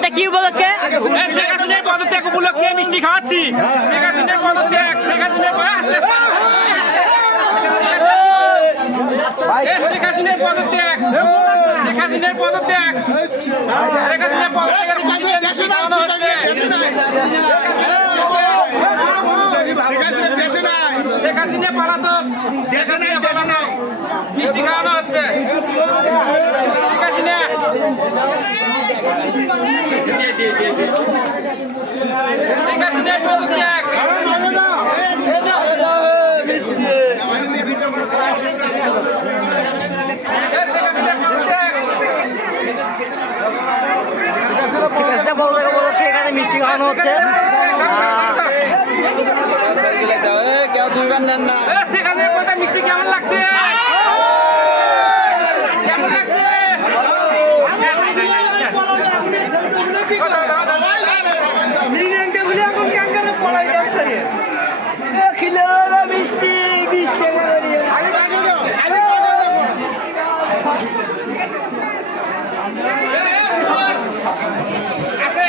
এটা কি উপলক্ষে? শেখ হাসিনার পদত্যাগ উপলক্ষে মিষ্টি খাওয়াচ্ছি। শেখ হাসিনার পদত্যাগ, শেখ হাসিনার শেখ হাসিনার পদত্যাগ, শেখ হাসিনার পদত্যাগ, শেখ হাসিনার পদত্যাগের খুশিতে মিষ্টি খাওয়ানো হচ্ছে। শেখ হাসিনা পালাতক, শেখ হাসিনা পালাতক, মিষ্টি খাওয়ানো হচ্ছে। শেখ হাসিনা শেখ হাসিনার পদত্যাগ, উপলক্ষে এখানে মিষ্টি খাওয়ানো হচ্ছে। শেখ হাসিনার পদত্যাগ মিষ্টি কেমন লাগছে? কেমন লাগছে? মিষ্টি মিষ্টি আছে